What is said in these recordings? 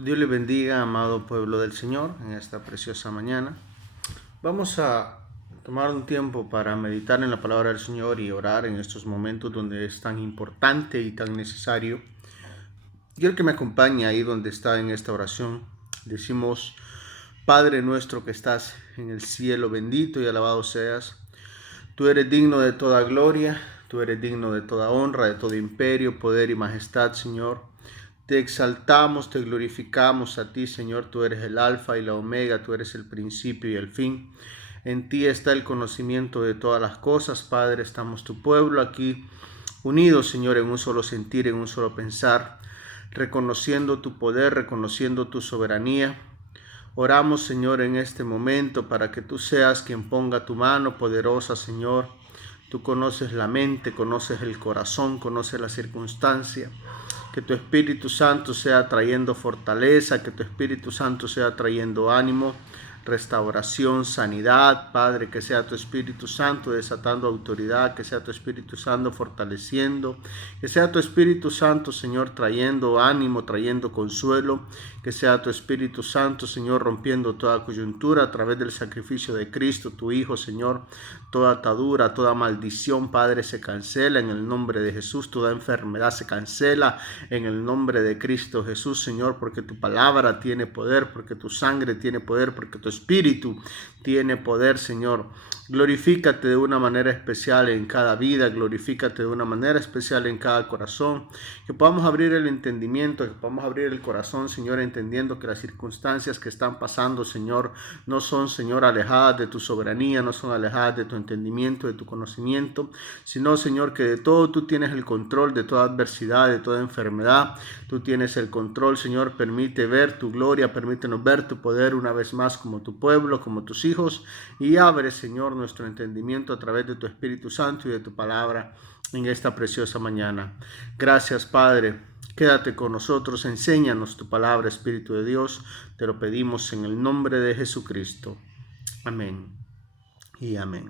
Dios le bendiga, amado pueblo del Señor, en esta preciosa mañana. Vamos a tomar un tiempo para meditar en la palabra del Señor y orar en estos momentos donde es tan importante y tan necesario. Quiero que me acompañe ahí donde está en esta oración. Decimos: Padre nuestro que estás en el cielo, bendito y alabado seas. Tú eres digno de toda gloria, tú eres digno de toda honra, de todo imperio, poder y majestad, Señor. Te exaltamos, te glorificamos a ti, Señor. Tú eres el alfa y la omega, tú eres el principio y el fin. En ti está el conocimiento de todas las cosas, Padre. Estamos tu pueblo aquí, unidos, Señor, en un solo sentir, en un solo pensar, reconociendo tu poder, reconociendo tu soberanía. Oramos, Señor, en este momento para que tú seas quien ponga tu mano poderosa, Señor. Tú conoces la mente, conoces el corazón, conoces la circunstancia. Que tu Espíritu Santo sea trayendo fortaleza, que tu Espíritu Santo sea trayendo ánimo, restauración, sanidad, Padre, que sea tu Espíritu Santo desatando autoridad, que sea tu Espíritu Santo fortaleciendo, que sea tu Espíritu Santo, Señor, trayendo ánimo, trayendo consuelo, que sea tu Espíritu Santo, Señor, rompiendo toda coyuntura a través del sacrificio de Cristo, tu Hijo, Señor. Toda atadura, toda maldición, Padre, se cancela en el nombre de Jesús. Toda enfermedad se cancela en el nombre de Cristo Jesús, Señor, porque tu palabra tiene poder, porque tu sangre tiene poder, porque tu espíritu tiene poder, Señor. Glorifícate de una manera especial en cada vida, glorifícate de una manera especial en cada corazón, que podamos abrir el entendimiento, que podamos abrir el corazón, Señor, entendiendo que las circunstancias que están pasando, Señor, no son, Señor, alejadas de tu soberanía, no son alejadas de tu entendimiento, de tu conocimiento, sino, Señor, que de todo tú tienes el control, de toda adversidad, de toda enfermedad, tú tienes el control, Señor. Permite ver tu gloria, permítenos ver tu poder una vez más como tu pueblo, como tus hijos, y abre, Señor, nuestro entendimiento a través de tu Espíritu Santo y de tu palabra en esta preciosa mañana. Gracias, Padre. Quédate con nosotros, enséñanos tu palabra, Espíritu de Dios. Te lo pedimos en el nombre de Jesucristo. Amén y amén.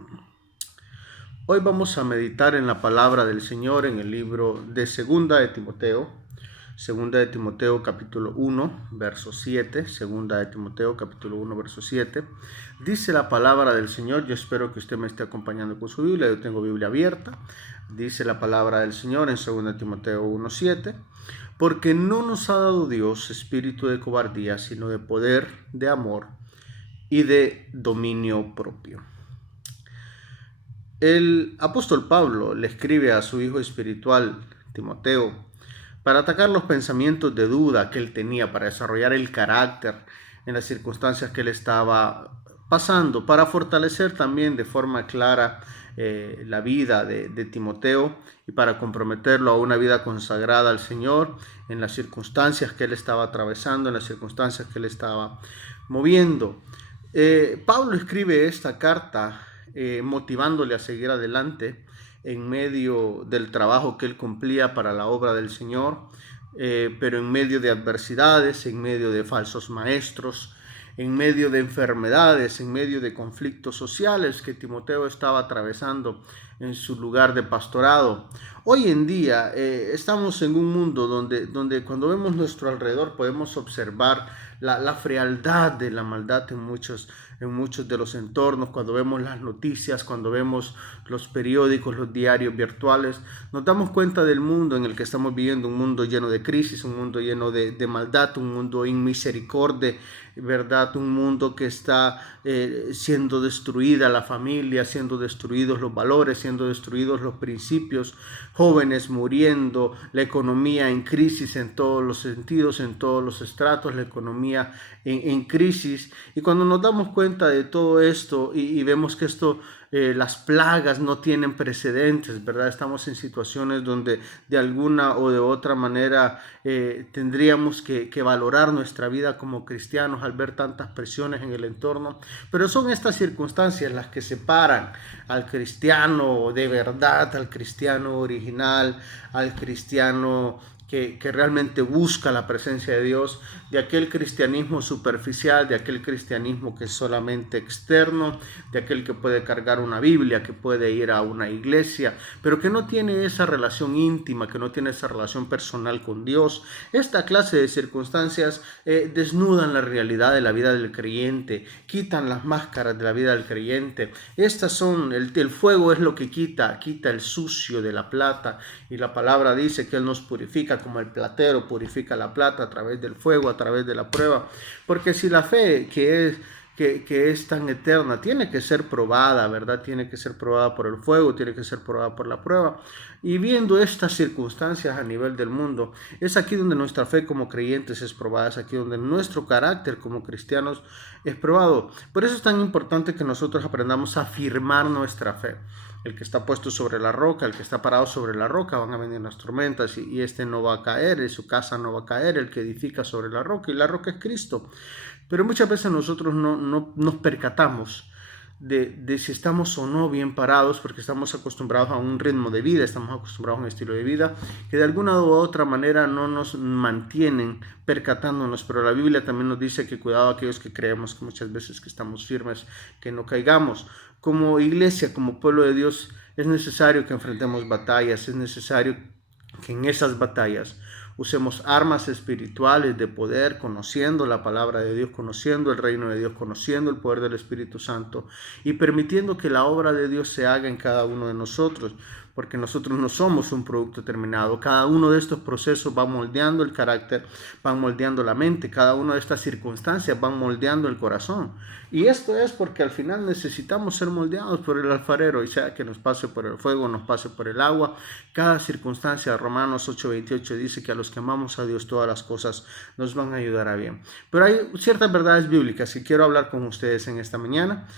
Hoy vamos a meditar en la palabra del Señor en el libro de Segunda de Timoteo capítulo 1, verso 7, Segunda de Timoteo capítulo 1, verso 7. Dice la palabra del Señor, yo espero que usted me esté acompañando con su Biblia, yo tengo Biblia abierta. Dice la palabra del Señor en Segunda de Timoteo 1, 7. Porque no nos ha dado Dios espíritu de cobardía, sino de poder, de amor y de dominio propio. El apóstol Pablo le escribe a su hijo espiritual, Timoteo, para atacar los pensamientos de duda que él tenía, para desarrollar el carácter en las circunstancias que él estaba pasando, para fortalecer también de forma clara la vida de Timoteo y para comprometerlo a una vida consagrada al Señor en las circunstancias que él estaba atravesando, en las circunstancias que él estaba moviendo. Pablo escribe esta carta motivándole a seguir adelante en medio del trabajo que él cumplía para la obra del Señor, pero en medio de adversidades, en medio de falsos maestros, en medio de enfermedades, en medio de conflictos sociales que Timoteo estaba atravesando en su lugar de pastorado. Hoy en día estamos en un mundo donde cuando vemos nuestro alrededor podemos observar la frialdad de la maldad en muchos de los entornos. Cuando vemos las noticias, cuando vemos los periódicos, los diarios virtuales, nos damos cuenta del mundo en el que estamos viviendo, un mundo lleno de crisis, un mundo lleno de maldad, un mundo inmisericordia, ¿verdad? Un mundo que está siendo destruida la familia, siendo destruidos los valores, siendo destruidos los principios, jóvenes muriendo, la economía en crisis en todos los sentidos, en todos los estratos, la economía en crisis. Y cuando nos damos cuenta de todo esto y vemos que esto, las plagas no tienen precedentes, ¿verdad? Estamos en situaciones donde de alguna o de otra manera tendríamos que valorar nuestra vida como cristianos al ver tantas presiones en el entorno, pero son estas circunstancias las que separan al cristiano de verdad, al cristiano original, al cristiano que realmente busca la presencia de Dios, de aquel cristianismo superficial, de aquel cristianismo que es solamente externo, de aquel que puede cargar una Biblia, que puede ir a una iglesia, pero que no tiene esa relación íntima, que no tiene esa relación personal con Dios. Esta clase de circunstancias desnudan la realidad de la vida del creyente, quitan las máscaras de la vida del creyente. Estas son, el fuego es lo que quita el sucio de la plata, y la palabra dice que Él nos purifica como el platero purifica la plata a través del fuego, a través de la prueba. Porque si la fe que es tan eterna tiene que ser probada, ¿verdad? Tiene que ser probada por el fuego, tiene que ser probada por la prueba. Y viendo estas circunstancias a nivel del mundo, es aquí donde nuestra fe como creyentes es probada, es aquí donde nuestro carácter como cristianos es probado. Por eso es tan importante que nosotros aprendamos a afirmar nuestra fe. El que está puesto sobre la roca, el que está parado sobre la roca, van a venir las tormentas y este no va a caer, su casa no va a caer, el que edifica sobre la roca, y la roca es Cristo. Pero muchas veces nosotros no nos percatamos de si estamos o no bien parados, porque estamos acostumbrados a un ritmo de vida, estamos acostumbrados a un estilo de vida que de alguna u otra manera no nos mantienen percatándonos. Pero la Biblia también nos dice que cuidado a aquellos que creemos que muchas veces que estamos firmes, que no caigamos. Como iglesia, como pueblo de Dios, es necesario que enfrentemos batallas, es necesario que en esas batallas usemos armas espirituales de poder, conociendo la palabra de Dios, conociendo el reino de Dios, conociendo el poder del Espíritu Santo y permitiendo que la obra de Dios se haga en cada uno de nosotros, porque nosotros no somos un producto terminado. Cada uno de estos procesos va moldeando el carácter, van moldeando la mente, cada una de estas circunstancias van moldeando el corazón. Y esto es porque al final necesitamos ser moldeados por el alfarero, y sea que nos pase por el fuego, nos pase por el agua. Cada circunstancia, Romanos 8:28 dice que a los que amamos a Dios todas las cosas nos van a ayudar a bien. Pero hay ciertas verdades bíblicas que quiero hablar con ustedes en esta mañana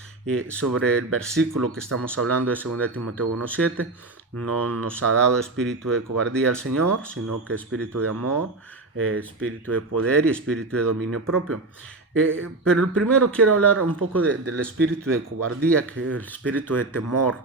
sobre el versículo que estamos hablando de 2 Timoteo 1:7. No nos ha dado espíritu de cobardía al Señor, sino que espíritu de amor, espíritu de poder y espíritu de dominio propio. Pero el primero quiero hablar un poco del espíritu de cobardía, que es el espíritu de temor.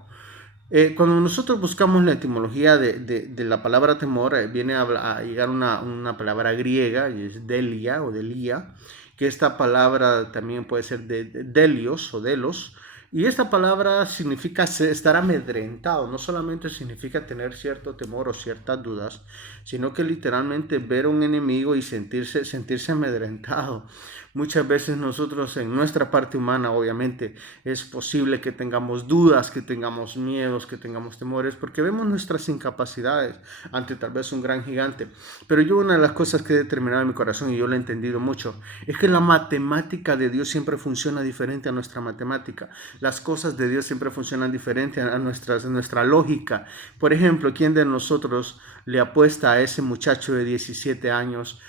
Cuando nosotros buscamos la etimología de la palabra temor, viene a llegar una palabra griega, y es delia o delia, que esta palabra también puede ser de delios o delos. Y esta palabra significa estar amedrentado, no solamente significa tener cierto temor o ciertas dudas, sino que literalmente ver a un enemigo y sentirse amedrentado. Muchas veces nosotros en nuestra parte humana, obviamente, es posible que tengamos dudas, que tengamos miedos, que tengamos temores, porque vemos nuestras incapacidades ante tal vez un gran gigante. Pero yo una de las cosas que he determinado en mi corazón, y yo lo he entendido mucho, es que la matemática de Dios siempre funciona diferente a nuestra matemática. Las cosas de Dios siempre funcionan diferente a nuestra lógica. Por ejemplo, ¿quién de nosotros le apuesta a ese muchacho de 17 años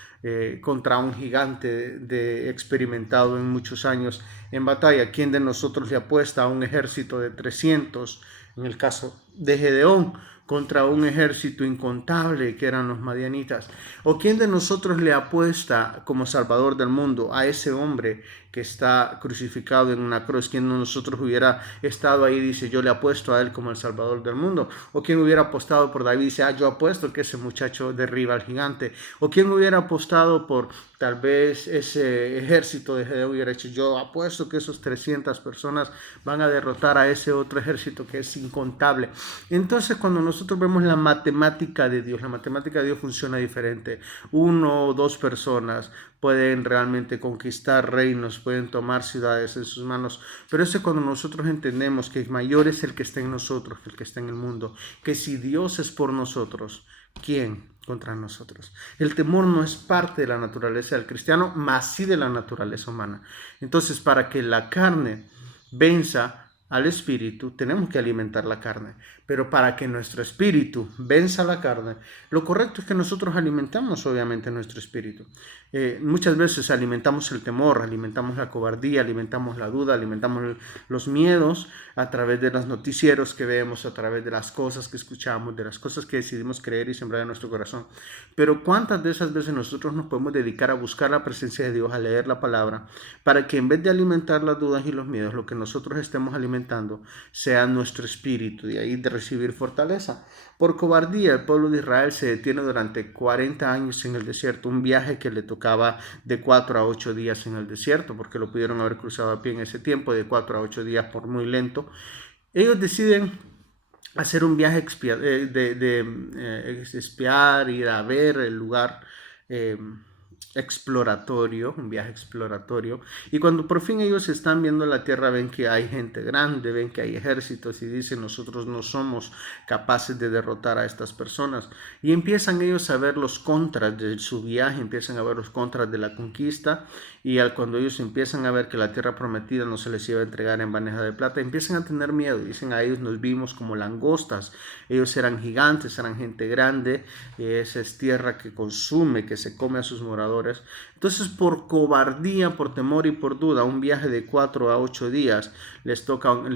contra un gigante experimentado en muchos años en batalla? ¿Quién de nosotros le apuesta a un ejército de 300, en el caso de Gedeón, contra un ejército incontable que eran los madianitas? ¿O quién de nosotros le apuesta como salvador del mundo a ese hombre que está crucificado en una cruz? ¿Quién de nosotros hubiera estado ahí y dice, yo le apuesto a él como el salvador del mundo? ¿O quién hubiera apostado por David y dice, yo apuesto que ese muchacho derriba al gigante? ¿O quién hubiera apostado por tal vez ese ejército de Gedeón? Hubiera dicho, yo apuesto que esos 300 personas van a derrotar a ese otro ejército que es incontable. Entonces, cuando nosotros vemos la matemática de Dios, la matemática de Dios funciona diferente. 1 o 2 personas pueden realmente conquistar reinos, pueden tomar ciudades en sus manos, pero eso es cuando nosotros entendemos que mayor es el que está en nosotros que el que está en el mundo, que si Dios es por nosotros, ¿quién contra nosotros? El temor no es parte de la naturaleza del cristiano, más sí de la naturaleza humana. Entonces, para que la carne venza al espíritu, tenemos que alimentar la carne. Pero para que nuestro espíritu venza la carne, lo correcto es que nosotros alimentamos obviamente nuestro espíritu. Muchas veces alimentamos el temor, alimentamos la cobardía, alimentamos la duda, alimentamos los miedos a través de los noticieros que vemos, a través de las cosas que escuchamos, de las cosas que decidimos creer y sembrar en nuestro corazón. Pero ¿cuántas de esas veces nosotros nos podemos dedicar a buscar la presencia de Dios, a leer la palabra, para que en vez de alimentar las dudas y los miedos, lo que nosotros estemos alimentando alimentando sea nuestro espíritu, de ahí de recibir fortaleza. Por cobardía, el pueblo de Israel se detiene durante 40 años en el desierto, un viaje que le tocaba de 4 a 8 días en el desierto, porque lo pudieron haber cruzado a pie en ese tiempo, de 4 a 8 días por muy lento. Ellos deciden hacer un viaje de espiar, ir a ver el lugar eh, exploratorio, un viaje exploratorio. Y cuando por fin ellos están viendo la tierra, ven que hay gente grande, ven que hay ejércitos y dicen, nosotros no somos capaces de derrotar a estas personas. Y empiezan ellos a ver los contras de su viaje, empiezan a ver los contras de la conquista. Y cuando ellos empiezan a ver que la tierra prometida no se les iba a entregar en bandeja de plata, empiezan a tener miedo. Dicen, a ellos nos vimos como langostas. Ellos eran gigantes, eran gente grande. Esa es tierra que consume, que se come a sus moradores. Entonces, por cobardía, por temor y por duda, un viaje de 4 a 8 días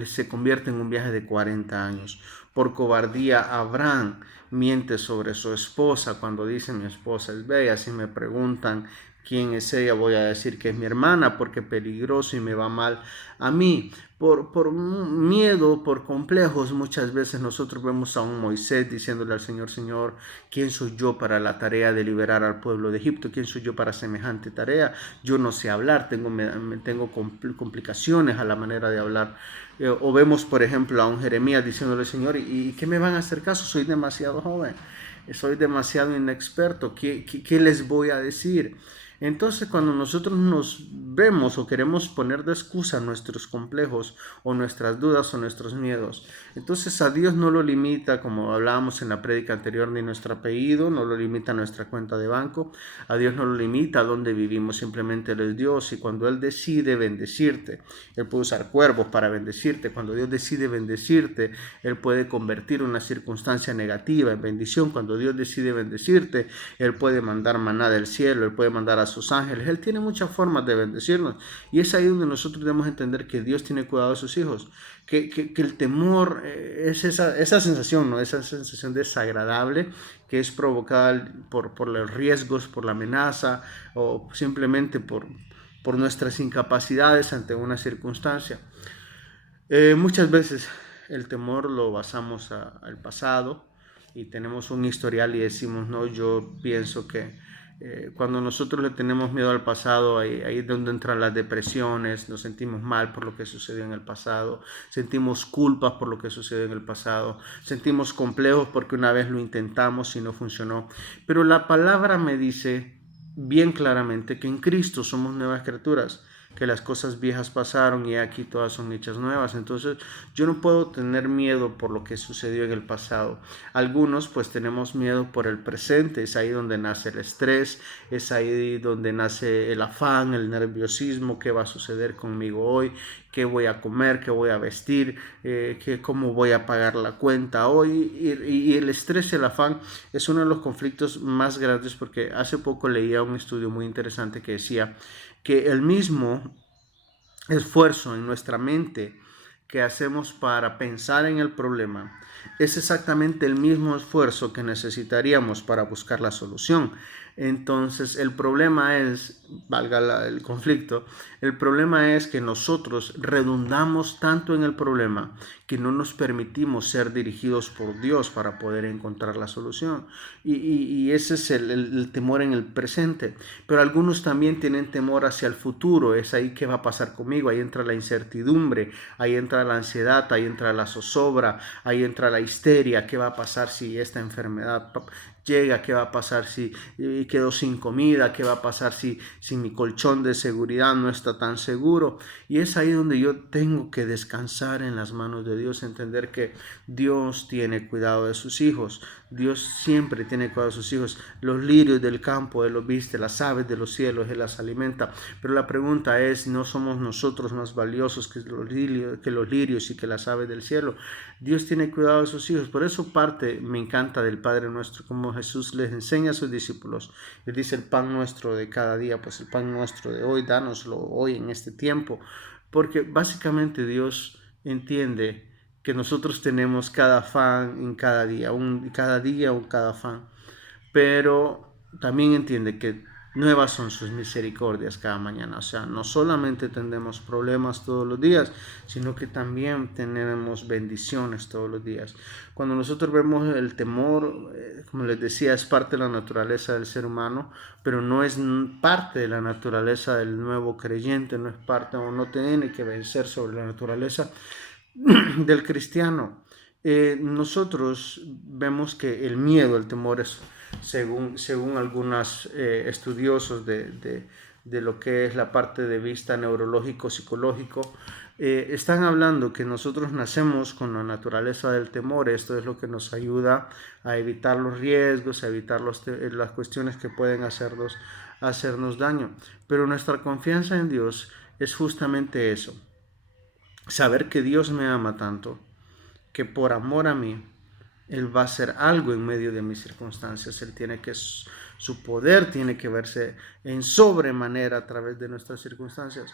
se convierte en un viaje de 40 años. Por cobardía, Abraham miente sobre su esposa cuando dice, mi esposa es bella. Si me preguntan quién es ella, voy a decir que es mi hermana, porque es peligroso y me va mal a mí. Por miedo, por complejos, muchas veces nosotros vemos a un Moisés diciéndole al Señor, Señor, ¿quién soy yo para la tarea de liberar al pueblo de Egipto? ¿Quién soy yo para semejante tarea? Yo no sé hablar, tengo complicaciones a la manera de hablar. O vemos, por ejemplo, a un Jeremías diciéndole, Señor, ¿y qué me van a hacer caso? Soy demasiado joven, soy demasiado inexperto, ¿qué les voy a decir? Entonces, cuando nosotros nos vemos o queremos poner de excusa nuestros complejos o nuestras dudas o nuestros miedos, entonces a Dios no lo limita, como hablábamos en la prédica anterior, ni nuestro apellido, no lo limita nuestra cuenta de banco, a Dios no lo limita donde vivimos, simplemente Él es Dios. Y cuando Él decide bendecirte, Él puede usar cuervos para bendecirte. Cuando Dios decide bendecirte, Él puede convertir una circunstancia negativa en bendición. Cuando Dios decide bendecirte, Él puede mandar maná del cielo, Él puede mandar a sus ángeles. Él tiene muchas formas de bendecirnos. Y es ahí donde nosotros debemos entender que Dios tiene cuidado de sus hijos. Que el temor es esa sensación, ¿no? Esa sensación desagradable que es provocada por los riesgos, por la amenaza o simplemente por nuestras incapacidades ante una circunstancia. Muchas veces el temor lo basamos al pasado y tenemos un historial y decimos, no, yo pienso que cuando nosotros le tenemos miedo al pasado, ahí es donde entran las depresiones, nos sentimos mal por lo que sucedió en el pasado, sentimos culpas por lo que sucedió en el pasado, sentimos complejos porque una vez lo intentamos y no funcionó. Pero la palabra me dice bien claramente que en Cristo somos nuevas criaturas, que las cosas viejas pasaron y aquí todas son hechas nuevas. Entonces yo no puedo tener miedo por lo que sucedió en el pasado. Algunos pues tenemos miedo por el presente, es ahí donde nace el estrés, es ahí donde nace el afán, el nerviosismo, qué va a suceder conmigo hoy, qué voy a comer, qué voy a vestir, cómo voy a pagar la cuenta hoy. Y el estrés y el afán es uno de los conflictos más grandes, porque hace poco leía un estudio muy interesante que decía que el mismo esfuerzo en nuestra mente que hacemos para pensar en el problema es exactamente el mismo esfuerzo que necesitaríamos para buscar la solución. Entonces el problema es, valga el conflicto, el problema es que nosotros redundamos tanto en el problema que no nos permitimos ser dirigidos por Dios para poder encontrar la solución. Y ese es el temor en el presente. Pero algunos también tienen temor hacia el futuro. Es ahí que va a pasar conmigo. Ahí entra la incertidumbre, ahí entra la ansiedad, ahí entra la zozobra, ahí entra la histeria. ¿Qué va a pasar si esta enfermedad llega? ¿Qué va a pasar si quedo sin comida? ¿Qué va a pasar si mi colchón de seguridad no está tan seguro? Y es ahí donde yo tengo que descansar en las manos de Dios, entender que Dios tiene cuidado de sus hijos. Dios siempre tiene cuidado de sus hijos. Los lirios del campo Él los viste, las aves de los cielos Él las alimenta. Pero la pregunta es, ¿no somos nosotros más valiosos que los lirios y que las aves del cielo? Dios tiene cuidado de sus hijos. Por eso parte, me encanta del Padre Nuestro, como Jesús les enseña a sus discípulos. Les dice el pan nuestro de cada día, pues el pan nuestro de hoy, dánoslo hoy en este tiempo. Porque básicamente Dios entiende que nosotros tenemos cada afán en cada día, cada afán. Pero también entiende que nuevas son sus misericordias cada mañana. O sea, no solamente tenemos problemas todos los días, sino que también tenemos bendiciones todos los días. Cuando nosotros vemos el temor, como les decía, es parte de la naturaleza del ser humano, pero no es parte de la naturaleza del nuevo creyente, no es parte o no tiene que vencer sobre la naturaleza del cristiano. Nosotros vemos que el miedo, el temor es, según algunos estudiosos de lo que es la parte de vista neurológico, psicológico, están hablando que nosotros nacemos con la naturaleza del temor. Esto es lo que nos ayuda a evitar los riesgos, a evitar las cuestiones que pueden hacernos daño. Pero nuestra confianza en Dios es justamente eso. Saber que Dios me ama tanto, que por amor a mí, Él va a hacer algo en medio de mis circunstancias. Su poder tiene que verse en sobremanera a través de nuestras circunstancias.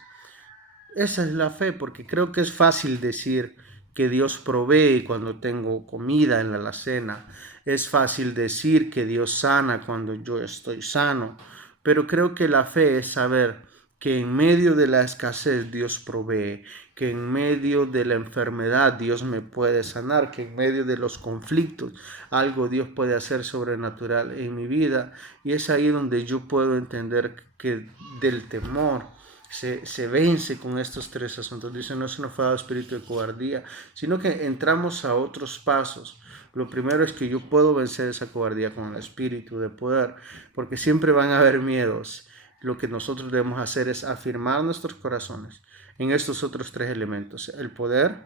Esa es la fe, porque creo que es fácil decir que Dios provee cuando tengo comida en la alacena. Es fácil decir que Dios sana cuando yo estoy sano. Pero creo que la fe es saber que en medio de la escasez Dios provee, que en medio de la enfermedad Dios me puede sanar, que en medio de los conflictos algo Dios puede hacer sobrenatural en mi vida. Y es ahí donde yo puedo entender que del temor se vence con estos tres asuntos. Dice, no se nos fue dado espíritu de cobardía, sino que entramos a otros pasos. Lo primero es que yo puedo vencer esa cobardía con el espíritu de poder, porque siempre van a haber miedos. Lo que nosotros debemos hacer es afirmar nuestros corazones en estos otros tres elementos: el poder,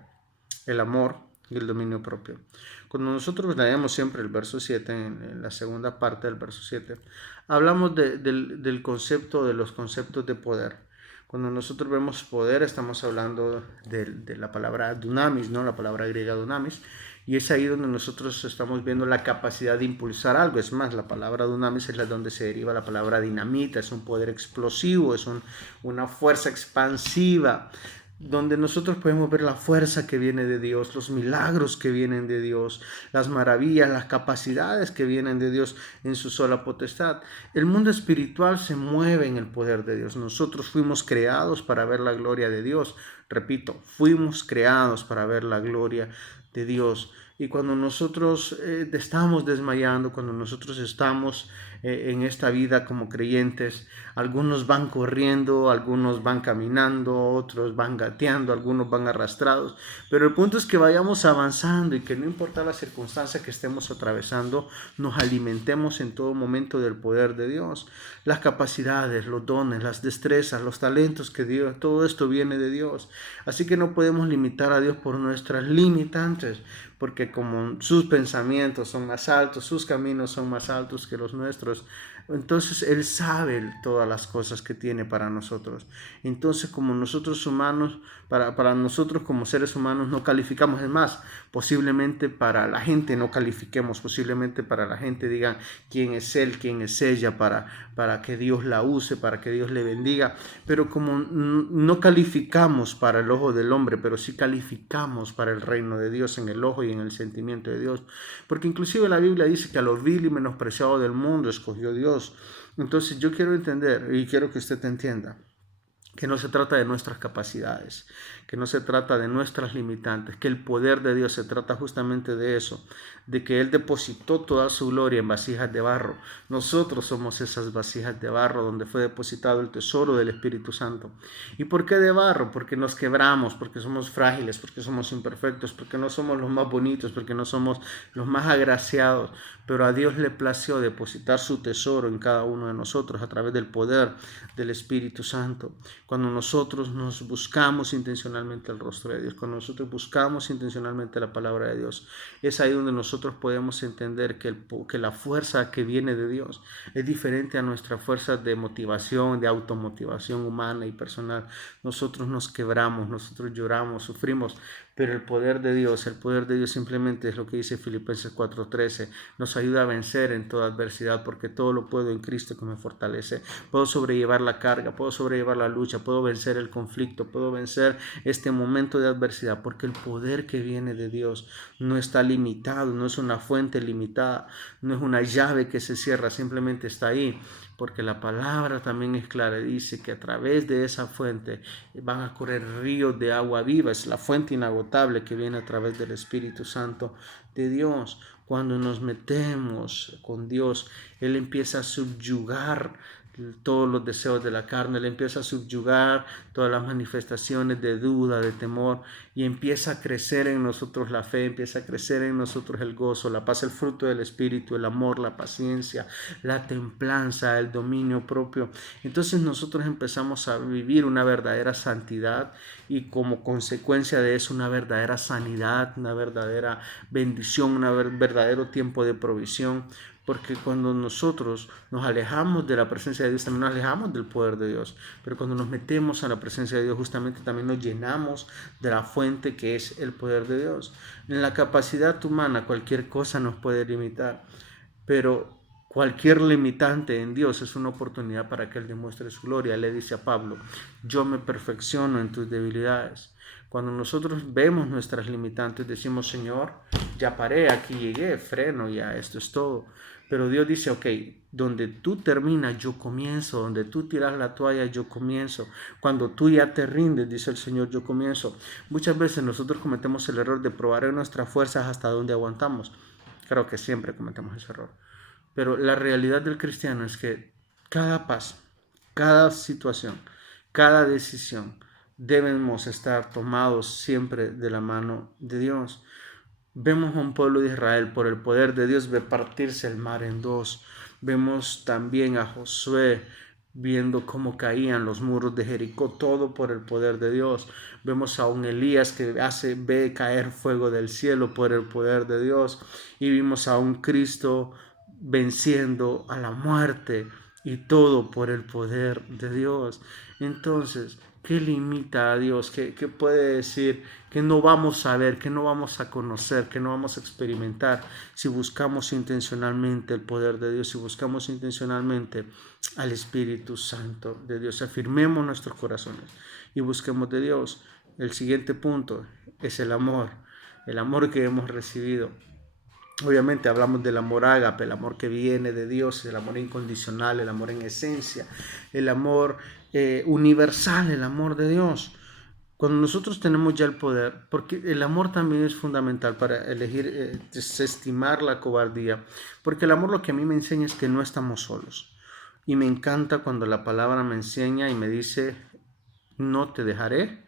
el amor y el dominio propio. Cuando nosotros leemos siempre el verso 7, en la segunda parte del verso 7, hablamos del concepto, de los conceptos de poder. Cuando nosotros vemos poder, estamos hablando de la palabra dunamis, ¿no? La palabra griega dunamis. Y es ahí donde nosotros estamos viendo la capacidad de impulsar algo. Es más, la palabra dunamis es la donde se deriva la palabra dinamita. Es un poder explosivo, es una fuerza expansiva, donde nosotros podemos ver la fuerza que viene de Dios, los milagros que vienen de Dios, las maravillas, las capacidades que vienen de Dios en su sola potestad. El mundo espiritual se mueve en el poder de Dios. Nosotros fuimos creados para ver la gloria de Dios. Repito, fuimos creados para ver la gloria de Dios. Y cuando nosotros estamos desmayando, cuando nosotros estamos en esta vida como creyentes, algunos van corriendo, algunos van caminando, otros van gateando, algunos van arrastrados, pero el punto es que vayamos avanzando y que no importa la circunstancia que estemos atravesando, nos alimentemos en todo momento del poder de Dios. Las capacidades, los dones, las destrezas, los talentos que Dios, todo esto viene de Dios. Así que no podemos limitar a Dios por nuestras limitantes, porque como sus pensamientos son más altos, sus caminos son más altos que los nuestros, entonces Él sabe todas las cosas que tiene para nosotros. Entonces, como nosotros humanos, para nosotros como seres humanos no calificamos. Es más, posiblemente para la gente no califiquemos, posiblemente para la gente digan quién es él, quién es ella, para que Dios la use, para que Dios le bendiga. Pero como no calificamos para el ojo del hombre, pero sí calificamos para el reino de Dios en el ojo y en el sentimiento de Dios. Porque inclusive la Biblia dice que a los vil y menospreciados del mundo escogió Dios. Entonces yo quiero entender y quiero que usted entienda que no se trata de nuestras capacidades, que no se trata de nuestras limitantes, que el poder de Dios se trata justamente de eso, de que Él depositó toda su gloria en vasijas de barro. Nosotros somos esas vasijas de barro donde fue depositado el tesoro del Espíritu Santo. ¿Y por qué de barro? Porque nos quebramos, porque somos frágiles, porque somos imperfectos, porque no somos los más bonitos, porque no somos los más agraciados, pero a Dios le plació depositar su tesoro en cada uno de nosotros a través del poder del Espíritu Santo. Cuando nosotros nos buscamos intencionalmente el rostro de Dios, cuando nosotros buscamos intencionalmente la palabra de Dios, es ahí donde nosotros podemos entender que la fuerza que viene de Dios es diferente a nuestra fuerza de motivación, de automotivación humana y personal. Nosotros nos quebramos, nosotros lloramos, sufrimos, pero el poder de Dios simplemente es lo que dice Filipenses 4:13, nos ayuda a vencer en toda adversidad, porque todo lo puedo en Cristo que me fortalece. Puedo sobrellevar la carga, puedo sobrellevar la lucha, puedo vencer el conflicto, puedo vencer este momento de adversidad, porque el poder que viene de Dios no está limitado, no es una fuente limitada, no es una llave que se cierra, simplemente está ahí porque la palabra también es clara, dice que a través de esa fuente van a correr ríos de agua viva, es la fuente inagotable que viene a través del Espíritu Santo de Dios. Cuando nos metemos con Dios, Él empieza a subyugar todos los deseos de la carne, Él empieza a subyugar todas las manifestaciones de duda, de temor, y empieza a crecer en nosotros la fe, empieza a crecer en nosotros el gozo, la paz, el fruto del Espíritu, el amor, la paciencia, la templanza, el dominio propio. Entonces nosotros empezamos a vivir una verdadera santidad y como consecuencia de eso una verdadera sanidad, una verdadera bendición, un verdadero tiempo de provisión. Porque cuando nosotros nos alejamos de la presencia de Dios, también nos alejamos del poder de Dios. Pero cuando nos metemos a la presencia de Dios, justamente también nos llenamos de la fuente que es el poder de Dios. En la capacidad humana, cualquier cosa nos puede limitar. Pero cualquier limitante en Dios es una oportunidad para que Él demuestre su gloria. Él le dice a Pablo, yo me perfecciono en tus debilidades. Cuando nosotros vemos nuestras limitantes, decimos, Señor, ya paré, aquí llegué, freno, ya esto es todo. Pero Dios dice, ok, donde tú terminas, yo comienzo. Donde tú tiras la toalla, yo comienzo. Cuando tú ya te rindes, dice el Señor, yo comienzo. Muchas veces nosotros cometemos el error de probar en nuestras fuerzas hasta donde aguantamos. Creo que siempre cometemos ese error. Pero la realidad del cristiano es que cada paso, cada situación, cada decisión, debemos estar tomados siempre de la mano de Dios. Vemos a un pueblo de Israel por el poder de Dios ver partirse el mar en dos. Vemos también a Josué viendo cómo caían los muros de Jericó, todo por el poder de Dios. Vemos a un Elías que ve caer fuego del cielo por el poder de Dios. Y vimos a un Cristo venciendo a la muerte y todo por el poder de Dios. Entonces, ¿qué limita a Dios? ¿Qué puede decir que no vamos a ver, que no vamos a conocer, que no vamos a experimentar si buscamos intencionalmente el poder de Dios, si buscamos intencionalmente al Espíritu Santo de Dios? Afirmemos nuestros corazones y busquemos de Dios. El siguiente punto es el amor que hemos recibido. Obviamente hablamos del amor ágape, el amor que viene de Dios, el amor incondicional, el amor en esencia, el amor universal, el amor de Dios. Cuando nosotros tenemos ya el poder, porque el amor también es fundamental para elegir, desestimar la cobardía, porque el amor lo que a mí me enseña es que no estamos solos. Y me encanta cuando la palabra me enseña y me dice, no te dejaré,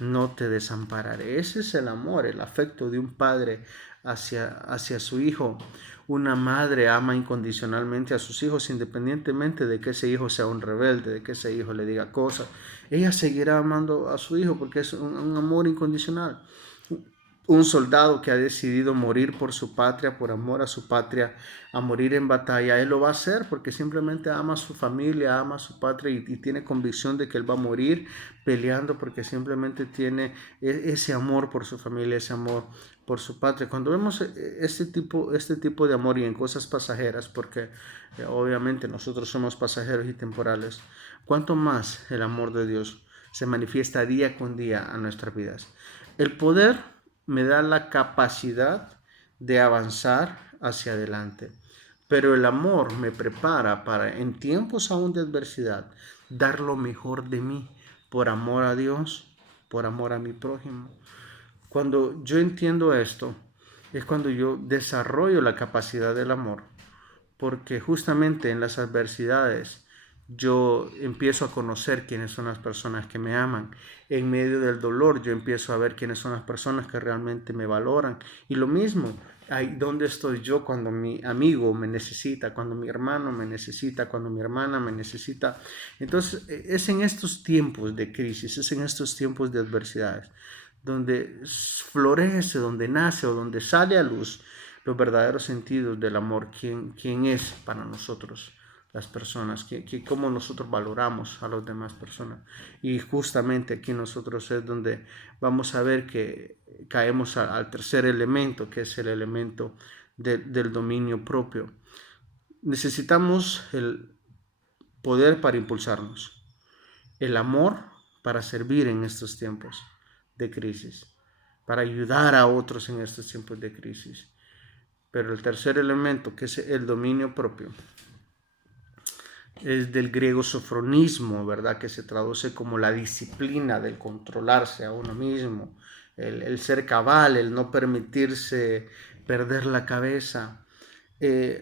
no te desampararé. Ese es el amor, el afecto de un padre hacia su hijo. Una madre ama incondicionalmente a sus hijos independientemente de que ese hijo sea un rebelde, de que ese hijo le diga cosas. Ella seguirá amando a su hijo porque es un amor incondicional. Un soldado que ha decidido morir por su patria, por amor a su patria, a morir en batalla, él lo va a hacer porque simplemente ama a su familia, ama a su patria y tiene convicción de que él va a morir peleando porque simplemente tiene ese amor por su familia, ese amor por su patria. Cuando vemos este tipo de amor y en cosas pasajeras, porque obviamente nosotros somos pasajeros y temporales, ¿cuánto más el amor de Dios se manifiesta día con día a nuestras vidas? El poder me da la capacidad de avanzar hacia adelante. Pero el amor me prepara para, en tiempos aún de adversidad, dar lo mejor de mí por amor a Dios, por amor a mi prójimo. Cuando yo entiendo esto, es cuando yo desarrollo la capacidad del amor, porque justamente en las adversidades yo empiezo a conocer quiénes son las personas que me aman. En medio del dolor yo empiezo a ver quiénes son las personas que realmente me valoran. Y lo mismo, ¿dónde estoy yo cuando mi amigo me necesita, cuando mi hermano me necesita, cuando mi hermana me necesita? Entonces es en estos tiempos de crisis, es en estos tiempos de adversidades, donde florece, donde nace o donde sale a luz los verdaderos sentidos del amor, quién es para nosotros las personas, cómo nosotros valoramos a las demás personas. Y justamente aquí nosotros es donde vamos a ver que caemos al tercer elemento, que es el elemento del dominio propio. Necesitamos el poder para impulsarnos, el amor para servir en estos tiempos de crisis, para ayudar a otros en estos tiempos de crisis. Pero el tercer elemento, que es el dominio propio, es del griego sofronismo, ¿verdad? Que se traduce como la disciplina del controlarse a uno mismo, el ser cabal, el no permitirse perder la cabeza.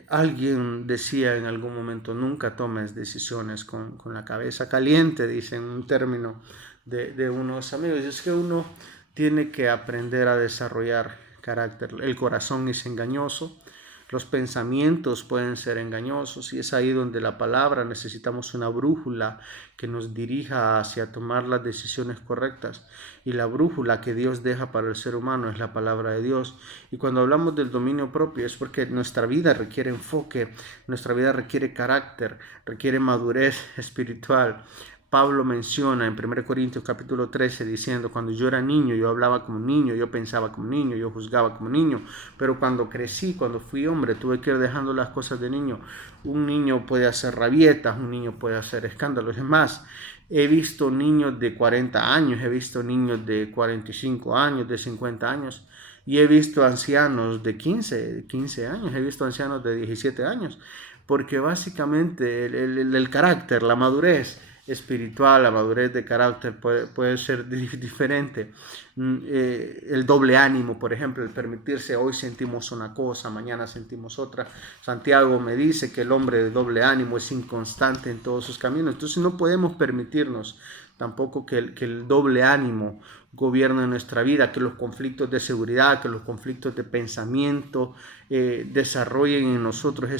Alguien decía en algún momento, nunca tomes decisiones con la cabeza caliente, dice en un término de unos amigos. Es que uno tiene que aprender a desarrollar carácter. El corazón es engañoso, los pensamientos pueden ser engañosos y es ahí donde la palabra necesitamos una brújula que nos dirija hacia tomar las decisiones correctas. Y la brújula que Dios deja para el ser humano es la palabra de Dios. Y cuando hablamos del dominio propio es porque nuestra vida requiere enfoque, nuestra vida requiere carácter, requiere madurez espiritual. Pablo menciona en 1 Corintios capítulo 13 diciendo, cuando yo era niño, yo hablaba como niño, yo pensaba como niño, yo juzgaba como niño, pero cuando crecí, cuando fui hombre, tuve que ir dejando las cosas de niño. Un niño puede hacer rabietas, un niño puede hacer escándalos. Es más, he visto niños de 40 años, he visto niños de 45 años, de 50 años, y he visto ancianos de 15 años, he visto ancianos de 17 años, porque básicamente el carácter, la madurez espiritual, la madurez de carácter puede ser diferente. El doble ánimo, por ejemplo, el permitirse, hoy sentimos una cosa, mañana sentimos otra. Santiago me dice que el hombre de doble ánimo es inconstante en todos sus caminos. Entonces no podemos permitirnos tampoco que el doble ánimo gobierne nuestra vida, que los conflictos de seguridad, que los conflictos de pensamiento desarrollen en nosotros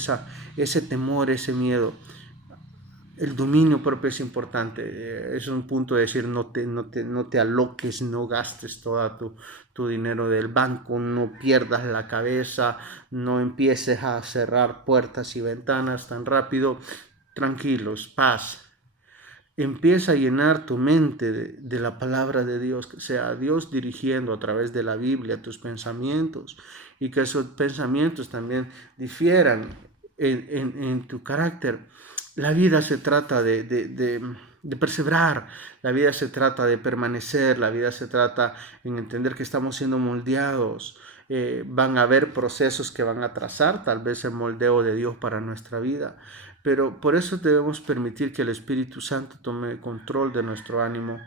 ese temor, ese miedo. El dominio propio es importante. Es un punto de decir, no te aloques, no gastes todo tu dinero del banco, no pierdas la cabeza, no empieces a cerrar puertas y ventanas tan rápido. Tranquilos, paz. Empieza a llenar tu mente de la palabra de Dios, que sea Dios dirigiendo a través de la Biblia tus pensamientos y que esos pensamientos también difieran en tu carácter. La vida se trata de perseverar, la vida se trata de permanecer, la vida se trata en entender que estamos siendo moldeados. Van a haber procesos que van a trazar tal vez el moldeo de Dios para nuestra vida, pero por eso debemos permitir que el Espíritu Santo tome control de nuestro ánimo.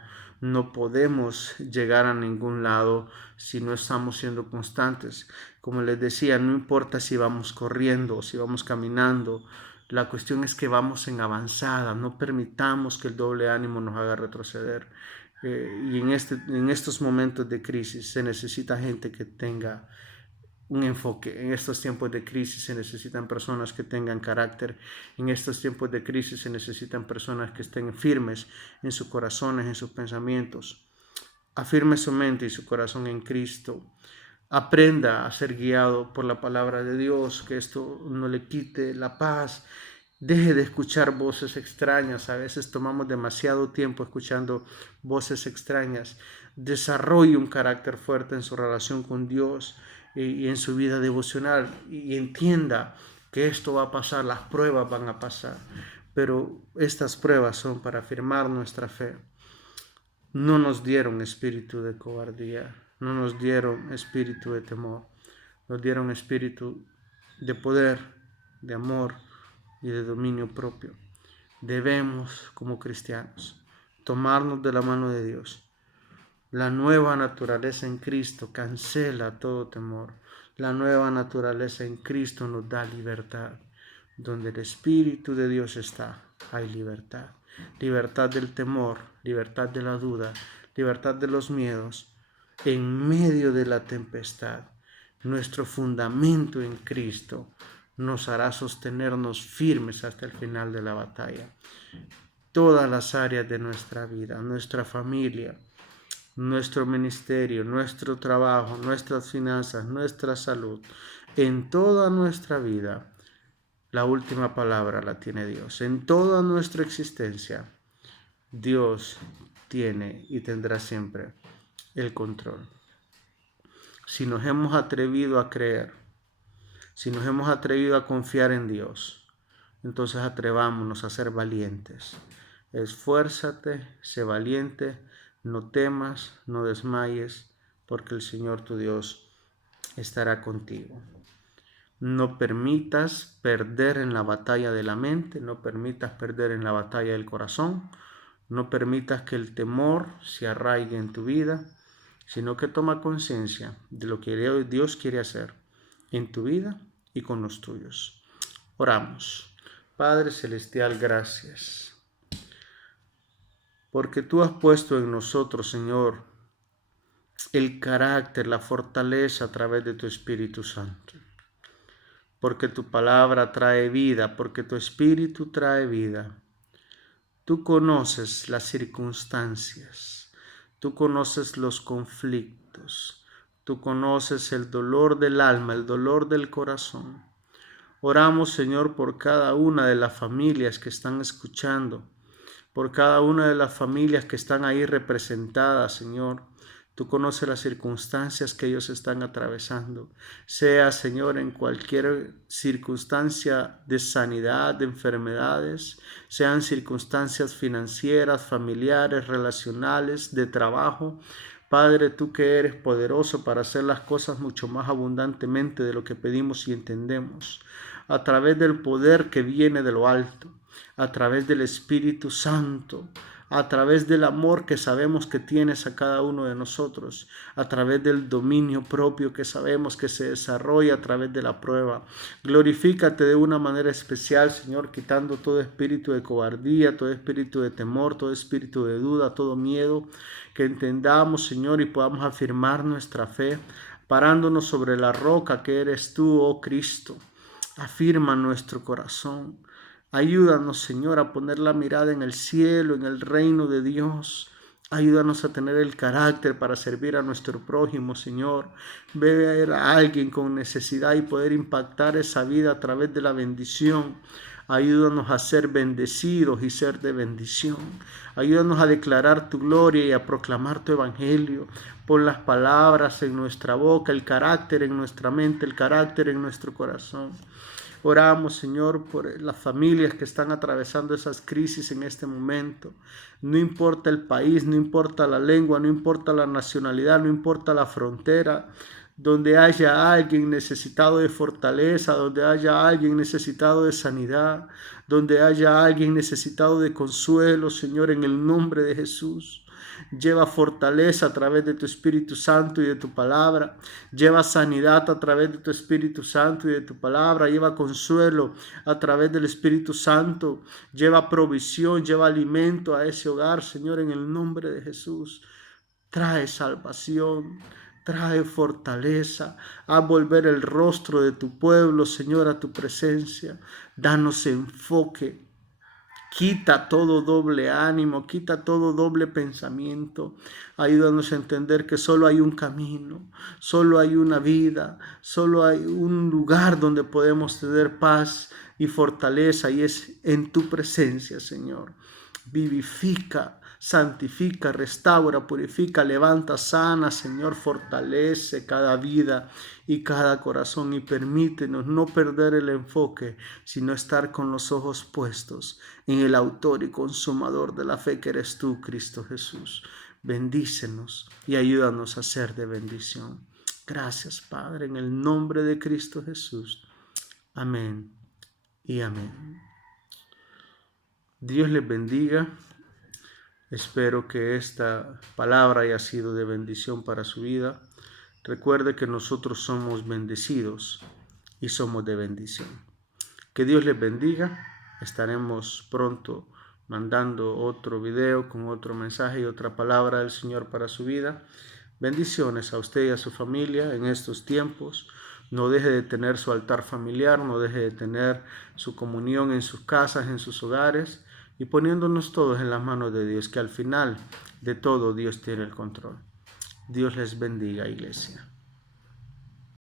No podemos llegar a ningún lado si no estamos siendo constantes. Como les decía, no importa si vamos corriendo o si vamos caminando, la cuestión es que vamos en avanzada, no permitamos que el doble ánimo nos haga retroceder. Y en estos momentos de crisis se necesita gente que tenga un enfoque. En estos tiempos de crisis se necesitan personas que tengan carácter. En estos tiempos de crisis se necesitan personas que estén firmes en sus corazones, en sus pensamientos. Afirme su mente y su corazón en Cristo. Aprenda a ser guiado por la palabra de Dios, que esto no le quite la paz. Deje de escuchar voces extrañas. A veces tomamos demasiado tiempo escuchando voces extrañas. Desarrolle un carácter fuerte en su relación con Dios y en su vida devocional. Y entienda que esto va a pasar, las pruebas van a pasar. Pero estas pruebas son para afirmar nuestra fe. No nos dieron espíritu de cobardía, no nos dieron espíritu de temor, nos dieron espíritu de poder, de amor y de dominio propio. Debemos, como cristianos, tomarnos de la mano de Dios. La nueva naturaleza en Cristo cancela todo temor. La nueva naturaleza en Cristo nos da libertad. Donde el Espíritu de Dios está, hay libertad. Libertad del temor, libertad de la duda, libertad de los miedos. En medio de la tempestad, nuestro fundamento en Cristo nos hará sostenernos firmes hasta el final de la batalla. Todas las áreas de nuestra vida, nuestra familia, nuestro ministerio, nuestro trabajo, nuestras finanzas, nuestra salud, en toda nuestra vida, la última palabra la tiene Dios. En toda nuestra existencia, Dios tiene y tendrá siempre el control. Si nos hemos atrevido a creer, si nos hemos atrevido a confiar en Dios, entonces atrevámonos a ser valientes. Esfuérzate, sé valiente, no temas, no desmayes, porque el Señor tu Dios estará contigo. No permitas perder en la batalla de la mente, no permitas perder en la batalla del corazón, no permitas que el temor se arraigue en tu vida, sino que toma conciencia de lo que Dios quiere hacer en tu vida y con los tuyos. Oramos. Padre Celestial, gracias, porque tú has puesto en nosotros, Señor, el carácter, la fortaleza a través de tu Espíritu Santo. Porque tu palabra trae vida, porque tu Espíritu trae vida. Tú conoces las circunstancias, tú conoces los conflictos, tú conoces el dolor del alma, el dolor del corazón. Oramos, Señor, por cada una de las familias que están escuchando, por cada una de las familias que están ahí representadas, Señor. Tú conoces las circunstancias que ellos están atravesando, sea, Señor, en cualquier circunstancia de sanidad, de enfermedades, sean circunstancias financieras, familiares, relacionales, de trabajo. Padre, tú que eres poderoso para hacer las cosas mucho más abundantemente de lo que pedimos y entendemos, a través del poder que viene de lo alto, a través del Espíritu Santo, a través del amor que sabemos que tienes a cada uno de nosotros, a través del dominio propio que sabemos que se desarrolla a través de la prueba. Glorifícate de una manera especial, Señor, quitando todo espíritu de cobardía, todo espíritu de temor, todo espíritu de duda, todo miedo, que entendamos, Señor, y podamos afirmar nuestra fe, parándonos sobre la roca que eres tú, oh Cristo. Afirma nuestro corazón. Ayúdanos, Señor, a poner la mirada en el cielo, en el reino de Dios. Ayúdanos a tener el carácter para servir a nuestro prójimo, Señor. Ver a alguien con necesidad y poder impactar esa vida a través de la bendición. Ayúdanos a ser bendecidos y ser de bendición. Ayúdanos a declarar tu gloria y a proclamar tu evangelio. Pon las palabras en nuestra boca, el carácter en nuestra mente, el carácter en nuestro corazón. Oramos, Señor, por las familias que están atravesando esas crisis en este momento. No importa el país, no importa la lengua, no importa la nacionalidad, no importa la frontera. Donde haya alguien necesitado de fortaleza, donde haya alguien necesitado de sanidad, donde haya alguien necesitado de consuelo, Señor, en el nombre de Jesús. Lleva fortaleza a través de tu Espíritu Santo y de tu palabra. Lleva sanidad a través de tu Espíritu Santo y de tu palabra. Lleva consuelo a través del Espíritu Santo. Lleva provisión, lleva alimento a ese hogar, Señor, en el nombre de Jesús. Trae salvación, trae fortaleza. Haz volver el rostro de tu pueblo, Señor, a tu presencia. Danos enfoque. Quita todo doble ánimo, quita todo doble pensamiento. Ayúdanos a entender que solo hay un camino, solo hay una vida, solo hay un lugar donde podemos tener paz y fortaleza, y es en tu presencia, Señor. Vivifica, santifica, restaura, purifica, levanta, sana, Señor, fortalece cada vida y cada corazón, y permítenos no perder el enfoque, sino estar con los ojos puestos en el autor y consumador de la fe que eres tú, Cristo Jesús. Bendícenos y ayúdanos a ser de bendición. Gracias, Padre, en el nombre de Cristo Jesús. Amén y amén. Dios les bendiga. Espero que esta palabra haya sido de bendición para su vida. Recuerde que nosotros somos bendecidos y somos de bendición. Que Dios les bendiga. Estaremos pronto mandando otro video con otro mensaje y otra palabra del Señor para su vida. Bendiciones a usted y a su familia en estos tiempos. No deje de tener su altar familiar, no deje de tener su comunión en sus casas, en sus hogares, y poniéndonos todos en las manos de Dios, que al final de todo Dios tiene el control. Dios les bendiga, iglesia.